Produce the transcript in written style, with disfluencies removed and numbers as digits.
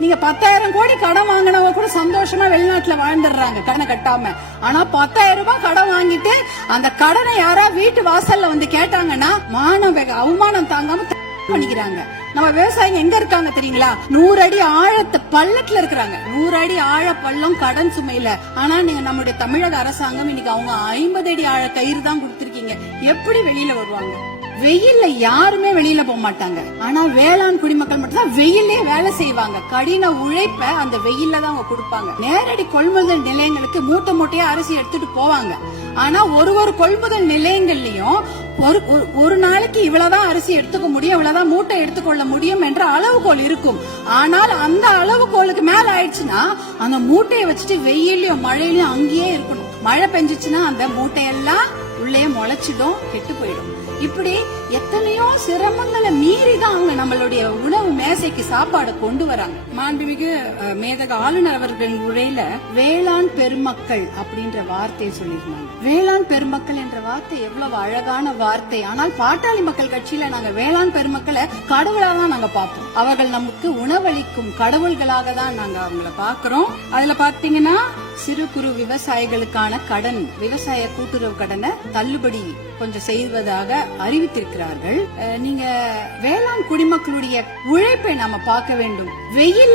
நீங்க 10,000 கோடி கடன் வாங்கினவங்க கூட சந்தோஷமா வெளிநாட்டுல வாழ்ந்துடுறாங்க கடனை கட்டாம. ஆனா 10,000 ரூபாய் கடன் வாங்கிட்டு அந்த கடனை யாரா வீட்டு வாசல்ல வந்து கேட்டாங்கன்னா அவமானம் தாங்காம பண்ணிக்கிறாங்க. நம்ம விவசாயிங்க எங்க இருக்காங்க தெரியுங்களா? 100 அடி ஆழத்து பள்ளத்துல இருக்கிறாங்க. 100 அடி ஆழ பள்ளம் கடன் சுமையில. ஆனா நீங்க நம்முடைய தமிழக அரசாங்கம் இன்னைக்கு அவங்க 50 அடி ஆழ கயிறு தான் கொடுத்திருக்கீங்க. எப்படி வெளியில வருவாங்க? வெயில்ல யாருமே வெளியில போக மாட்டாங்க. ஆனா வேளாண் குடிமக்கள் மட்டும் தான் வெயிலே வேலை செய்வாங்க. கடின உழைப்ப அந்த வெயில்ல தான் அவங்க கொடுப்பாங்க. நேரடி கொள்முதல் நிலையங்களுக்கு மூட்டை மூட்டையா அரிசி எடுத்துட்டு போவாங்க. ஆனா ஒரு கொள்முதல் நிலையங்கள்லயும் ஒரு நாளைக்கு இவ்வளவுதான் அரிசி எடுத்துக்க முடியும், இவ்வளவுதான் மூட்டை எடுத்துக்கொள்ள முடியும் என்ற அளவுகோல் இருக்கும். ஆனால் அந்த அளவுகோலுக்கு மேல ஆயிடுச்சுன்னா அந்த மூட்டையை வச்சுட்டு வெயிலையும் மழையிலயும் அங்கேயே இருக்கணும். மழை பெஞ்சிச்சுன்னா அந்த மூட்டையெல்லாம் உள்ளே முளைச்சிடும், கெட்டு போயிடும். இப்படி எத்தனையோ சிரமங்களை மீறிதான் அவங்க நம்மளுடைய உணவு மேசைக்கு சாப்பாடு கொண்டு வராங்க. மாண்புமிகு மேதக ஆளுநர் அவர்களின் உரையில வேளாண் பெருமக்கள் அப்படின்ற வார்த்தையை சொல்லியிருந்தாங்க. வேளாண் பெருமக்கள் என்ற வார்த்தை எவ்வளவு அழகான வார்த்தை. ஆனால் பாட்டாளி மக்கள் கட்சியில நாங்க வேளாண் பெருமக்களை கடவுளா தான் நாங்க பார்ப்போம். அவர்கள் நமக்கு உணவளிக்கும் கடவுள்களாக தான் நாங்க அவங்கள பாக்குறோம். அதுல பாத்தீங்கன்னா சிறு குறு விவசாயிகளுக்கான கடன், விவசாய கூட்டுறவு கடனை தள்ளுபடி கொஞ்சம் செய்வதாக அறிவித்திருக்கிறார்கள். நீங்க வேளாண் குடிமக்களுடைய உழைப்பை நாம பார்க்க வேண்டும். வெயில்